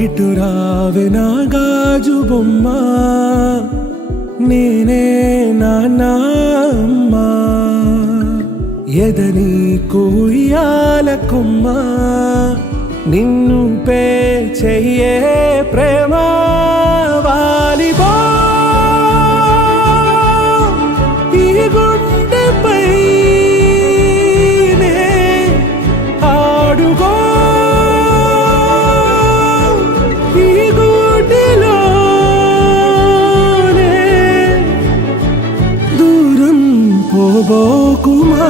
ఇటు రావే నా గాజు బొమ్మ, నేనే నాన్న అమ్మ, ఎదని కుయ్యాల కొమ్మ, నిన్ను పే చెయ్యే ప్రేమ వాలిబో ఈ గుండెపై ఆడుగో ఈ గుడిలోనే దూరం పోబోకుమా.